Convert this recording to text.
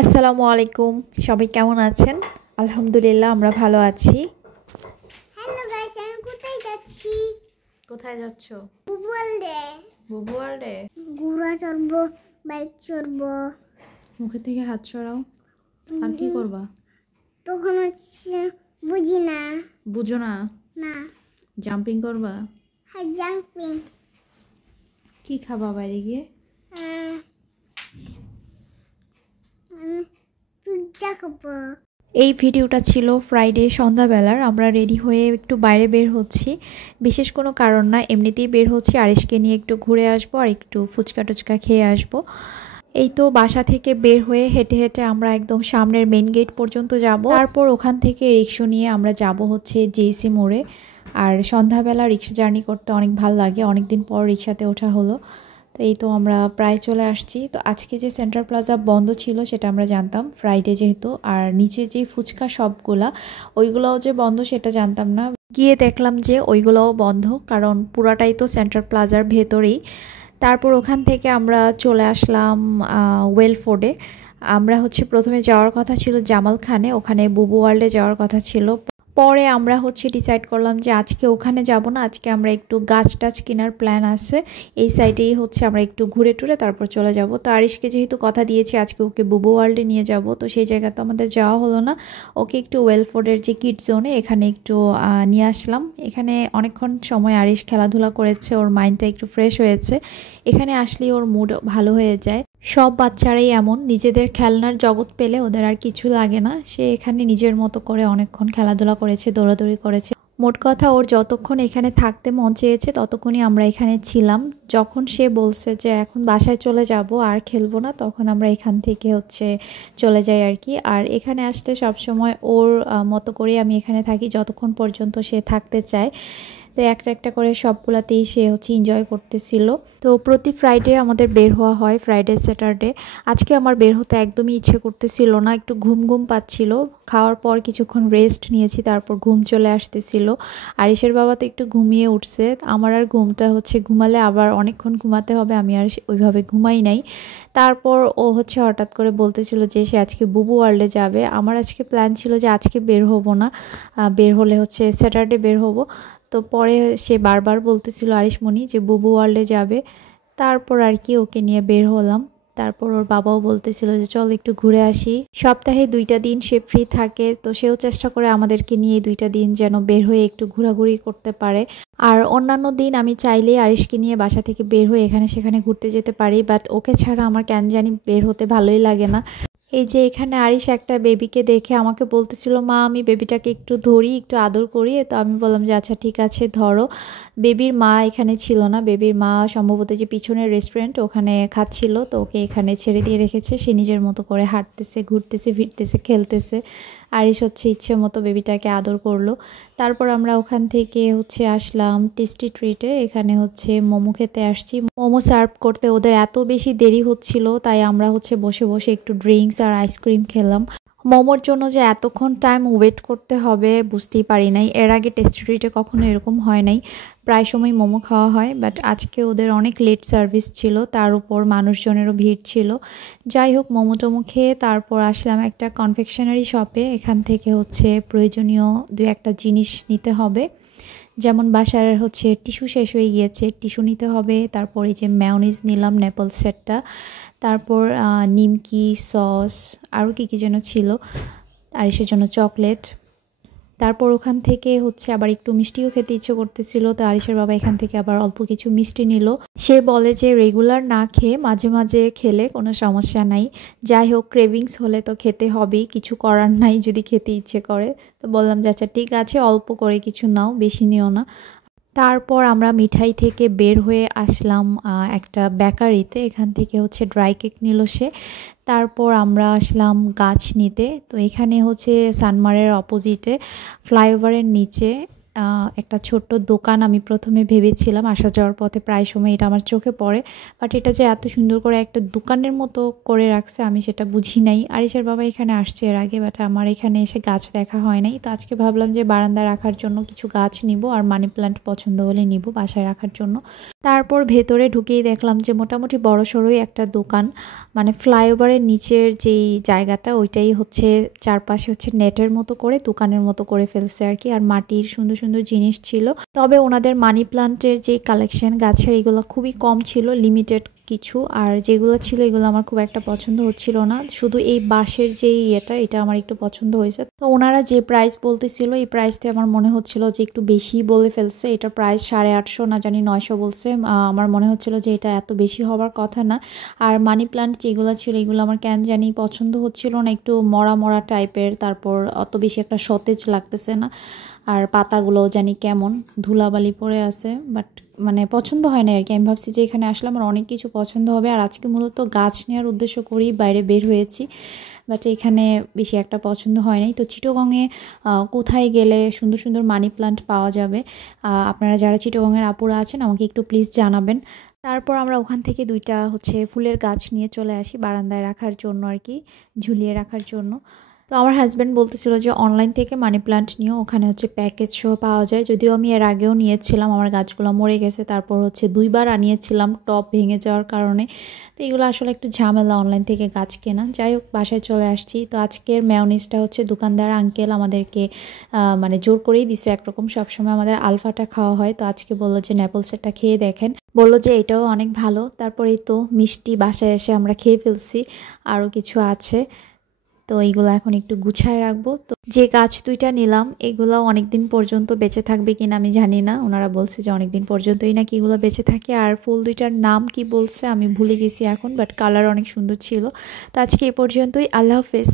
আসসালামু আলাইকুম। সবাই কেমন আছেন? আলহামদুলিল্লাহ আমরা ভালো আছি। হ্যালো গাইস, আমি কোথায় যাচ্ছি? কোথায় যাচ্ছ? বুবু ওয়ার্ল্ডে। বুবু ওয়ার্ল্ডে? ঘোড়া চড়বো, বাইক চড়বো। মুখে থেকে হাত সরাও। আর কি করবা? তখন হচ্ছে বুঝি না। বুঝো না? না। জাম্পিং করবা? হ্যাঁ, জাম্পিং। কি খাবা বাইরে গিয়ে? আমি পিৎজা খাবো। এই ভিডিওটা ছিল ফ্রাইডে সন্ধ্যাবেলার। আমরা রেডি হয়ে একটু বাইরে বের হচ্ছি। বিশেষ কোনো কারণ না, এমনিতেই বের হচ্ছি আরিশকে নিয়ে একটু ঘুরে আসবো আর একটু ফুচকা টুচকা খেয়ে আসবো। এই তো বাসা থেকে বের হয়ে হেঁটে হেঁটে আমরা একদম সামনের মেন গেট পর্যন্ত যাব। তারপর ওখান থেকে রিক্সা নিয়ে আমরা যাব হচ্ছে জেএসি মোড়ে। আর সন্ধ্যাবেলা রিক্সা জার্নি করতে অনেক ভালো লাগে, অনেক দিন পর রিক্সাতে ওঠা হলো। তো এই তো আমরা প্রায় চলে আসছি। তো আজকে যে সেন্ট্রাল প্লাজা বন্ধ ছিল সেটা আমরা জানতাম, ফ্রাইডে যেহেতু। আর নিচে যে ফুচকা শপগুলা ওইগুলোও যে বন্ধ সেটা জানতাম না। গিয়ে দেখলাম যে ওইগুলোও বন্ধ, কারণ পুরাটাই তো সেন্ট্রাল প্লাজার ভেতরেই। তারপর ওখান থেকে আমরা চলে আসলাম ওয়েলফোর্ডে। আমরা হচ্ছে প্রথমে যাওয়ার কথা ছিল জামাল খানে, ওখানে বুবু ওয়ার্ল্ডে যাওয়ার কথা ছিল। পরে আমরা হচ্ছে ডিসাইড করলাম যে আজকে ওখানে যাব না, আজকে আমরা একটু গাছ টাছ কেনার প্ল্যান আছে, এই সাইডেই হচ্ছে আমরা একটু ঘুরে টুরে তারপর চলে যাব। তো আরিশকে যেহেতু কথা দিয়েছি আজকে ওকে বুবু ওয়ার্ল্ডে নিয়ে যাব, তো সেই জায়গা তো আমাদের যাওয়া হলো না। ওকে একটু ওয়েলফোর্ডের যে কিড জোনে এখানে একটু নিয়ে আসলাম। এখানে অনেকক্ষণ সময় আরিশ খেলাধুলা করেছে, ওর মাইন্ডটা একটু ফ্রেশ হয়েছে। এখানে আসলেই ওর মুড ভালো হয়ে যায়। সব বাচ্চারাই এমন, নিজেদের খেলনার জগৎ পেলে ওদের আর কিছু লাগে না। সে এখানে নিজের মতো করে অনেকক্ষণ খেলাধুলা করেছে, দৌড়াদৌড়ি করেছে। মোট কথা ওর যতক্ষণ এখানে থাকতে মন চেয়েছে ততক্ষণই আমরা এখানে ছিলাম। যখন সে বলছে যে এখন বাসায় চলে যাব আর খেলবো না, তখন আমরা এখান থেকে হচ্ছে চলে যাই আর কি। আর এখানে আসলে সবসময় ওর মতো করেই আমি এখানে থাকি যতক্ষণ পর্যন্ত সে থাকতে চায়। তো একটা একটা করে সবগুলাতেই সে হচ্ছে এনজয় করতেছিল। তো প্রতি ফ্রাইডে আমাদের বের হওয়া হয়, ফ্রাইডে স্যাটারডে। আজকে আমার বের হতে একদমই ইচ্ছে করতেছিল না, একটু ঘুম ঘুম পাচ্ছিল। খাওয়ার পর কিছুক্ষণ রেস্ট নিয়েছি, তারপর ঘুম চলে আসতেছিল। আরিশের বাবা তো একটু ঘুমিয়ে উঠছে, আমার আর ঘুমটা হচ্ছে ঘুমালে আবার অনেকক্ষণ ঘুমাতে হবে, আমি আর ওইভাবে ঘুমাই নাই। তারপর ও হচ্ছে হঠাৎ করে বলতেছিল যে সে আজকে বুবু ওয়ার্ল্ডে যাবে। আমার আজকে প্ল্যান ছিল যে আজকে বের হব না, বের হলে হচ্ছে স্যাটারডে বের হব। তো পরে সে বারবার বলতেছিল আরিশমণি যে বুবু ওয়ার্ল্ডে যাবে। তারপর আর কি ওকে নিয়ে বের হলাম। তারপর ওর বাবাও বলতেছিল যে চল একটু ঘুরে আসি। সপ্তাহে 2টা দিন সে ফ্রি থাকে, তো সেও চেষ্টা করে আমাদেরকে নিয়ে 2টা দিন যেন বের হয়ে একটু ঘোরাঘুরি করতে পারে। আর অন্যান্য দিন আমি চাইলেই আরিশকে নিয়ে বাসা থেকে বের হয়ে এখানে সেখানে ঘুরতে যেতে পারি, বাট ওকে ছাড়া আমার কেন জানি বের হতে ভালোই লাগে না। এই যে এখানে আরিশ একটা বেবিকে দেখে আমাকে বলতেছিল মা আমি বেবিটাকে একটু ধরি, একটু আদর করি। তো আমি বললাম যে আচ্ছা ঠিক আছে ধরো। বেবির মা এখানে ছিল না, বেবির মা সম্ভবত যে পিছনের রেস্টুরেন্ট ওখানে খাচ্ছিল, তো ওকে এখানে ছেড়ে দিয়ে রেখেছে। সে নিজের মতো করে হাঁটতেছে, ঘুরতেছে, ফিরতেছে, খেলতেছে। আরিশ হচ্ছে ইচ্ছে মতো বেবিটাকে আদর করলো। তারপর আমরা ওখান থেকে হচ্ছে আসলাম টেস্টি ট্রিটে। এখানে হচ্ছে মোমো খেতে আসছি। মোমো সার্ভ করতে ওদের এত বেশি দেরি হচ্ছিল, তাই আমরা হচ্ছে বসে বসে একটু ড্রিঙ্কস আর আইসক্রিম খেলাম। মোমোর জন্য যে এতক্ষণ টাইম ওয়েট করতে হবে বুঝতেই পারি নাই। এর আগে টেস্টি ট্রিটে কখনো এরকম হয় নাই, প্রায় সময় মোমো খাওয়া হয়, বাট আজকে ওদের অনেক লেট সার্ভিস ছিল, তার উপর মানুষজনেরও ভিড় ছিল। যাই হোক মোমো টোমো খেয়ে তারপর আসলাম একটা কনফেকশনারি শপে। এখান থেকে হচ্ছে প্রয়োজনীয় 2-1টা জিনিস নিতে হবে, যেমন বাসার হচ্ছে টিস্যু শেষ হয়ে গিয়েছে, টিস্যু নিতে হবে। তারপর এই যে মেয়োনিজ নিলাম নেপল সেটটা, তারপর নিমকি সস, আরও কী কী যেন ছিল, আরিশের জন্য চকলেট। তারপর ওখান থেকে হচ্ছে আবার একটু মিষ্টিও খেতে ইচ্ছে করতেছিল, তো আরিশের বাবা এখান থেকে আবার অল্প কিছু মিষ্টি নিল। সে বলে যে রেগুলার না খেয়ে মাঝে মাঝে খেলে কোনো সমস্যা নাই। যাই হোক ক্রেভিংস হলে তো খেতে হবেই, কিছু করার নাই যদি খেতে ইচ্ছে করে। তো বললাম যে আচ্ছা ঠিক আছে অল্প করে কিছু নাও, বেশি নিও না। তারপর আমরা মিঠাই থেকে বের হয়ে আসলাম একটা বেকারিতে। এখান থেকে হচ্ছে ড্রাই কেক নিল সে। তারপর আমরা আসলাম গাছ নিতে। তো এখানে হচ্ছে সানমারের অপোজিটে ফ্লাইওভারের নিচে একটা ছোট্ট দোকান আমি প্রথমে ভেবেছিলাম আসা যাওয়ার পথে প্রায় সময় এটা আমার চোখে পড়ে, বাট এটা যে এত সুন্দর করে একটা দোকানের মতো করে রাখছে আমি সেটা বুঝি নাই। আরিশের বাবা এখানে আসছে এর আগে, বাট আমার এখানে এসে গাছ দেখা হয় নাই। তো আজকে ভাবলাম যে বারান্দায় রাখার জন্য কিছু গাছ নিব, আর মানি প্ল্যান্ট পছন্দ হলে নিব বাসায় রাখার জন্য। তারপর ভেতরে ঢুকেই দেখলাম যে মোটামুটি বড়সড়ই একটা দোকান, মানে ফ্লাইওভারের নিচের যেই জায়গাটা ওইটাই হচ্ছে চারপাশে হচ্ছে নেটের মতো করে দোকানের মতো করে ফেলছে আর কি। আর মাটির সুন্দর সুন্দর জিনিস ছিল, তবে ওনাদের মানি প্লান্টের যে কালেকশন গাছের এগুলো খুবই কম ছিল, লিমিটেড কিছু। আর যেগুলো ছিল এগুলো আমার খুব একটা পছন্দ হচ্ছিল না, শুধু এই বাঁশের যে এটা আমার একটু পছন্দ হয়েছে। তো ওনারা যে প্রাইস বলতেছিল এই প্রাইসতে আমার মনে হচ্ছিল যে একটু বেশি বলে ফেলছে। এটার প্রাইস 850 না জানি 900 বলছে। আমার মনে হচ্ছিল যে এটা এত বেশি হওয়ার কথা না। আর মানি প্লান্ট যেগুলো ছিল এগুলো আমার কেন জানি পছন্দ হচ্ছিল না, একটু মরা মরা টাইপের, তারপর অত বেশি একটা সতেজ লাগতেছে না। আর পাতাগুলোও জানি কেমন ধুলাবালি পড়ে আছে, বাট মানে পছন্দ হয় না আর কি। আমি ভাবছি যে এখানে আসলে আমার অনেক কিছু পছন্দ হবে, আর আজকে মূলত গাছ নেওয়ার উদ্দেশ্য করেই বাইরে বের হয়েছি, বাট এখানে বেশি একটা পছন্দ হয় নাই। তো চিটাগংয়ে কোথায় গেলে সুন্দর সুন্দর মানি প্লান্ট পাওয়া যাবে, আপনারা যারা চিটাগংয়ের আপুরা আছেন আমাকে একটু প্লিজ জানাবেন। তারপর আমরা ওখান থেকে 2টা হচ্ছে ফুলের গাছ নিয়ে চলে আসি বারান্দায় রাখার জন্য আর কি, ঝুলিয়ে রাখার জন্য। তো আমার হাজব্যান্ড বলতেছিল যে অনলাইন থেকে মানি প্লান্ট নিও, ওখানে হচ্ছে প্যাকেজ সহ পাওয়া যায়। যদিও আমি এর আগেও নিয়েছিলাম, আমার গাছগুলো মরে গেছে, তারপর হচ্ছে 2বার আনিয়েছিলাম টব ভেঙে যাওয়ার কারণে। তো এগুলো আসলে একটু ঝামেলা অনলাইন থেকে গাছ কেনা। যাই হোক বাসায় চলে আসছি। তো আজকের মেয়োনিজটা হচ্ছে দোকানদার আঙ্কেল আমাদেরকে মানে জোর করেই দিছে একরকম, সবসময় আমাদের আলফাটা খাওয়া হয়, তো আজকে বললো যে ন্যাপলসেরটা খেয়ে দেখেন, বললো যে এটাও অনেক ভালো। তারপরেই তো মিষ্টি বাসায় এসে আমরা খেয়ে ফেলছি, আরও কিছু আছে। তো এইগুলো এখন একটু গুছায় রাখবো। তো যে গাছ 2টা নিলাম এগুলো অনেকদিন পর্যন্ত বেঁচে থাকবে কিনা আমি জানি না, ওনারা বলছে যে অনেকদিন পর্যন্তই নাকি এগুলো বেঁচে থাকে। আর ফুল 2টার নাম কি বলছে আমি ভুলে গেছি এখন, বাট কালার অনেক সুন্দর ছিল। তো আজকে এ পর্যন্তই, আল্লাহ হাফেজ।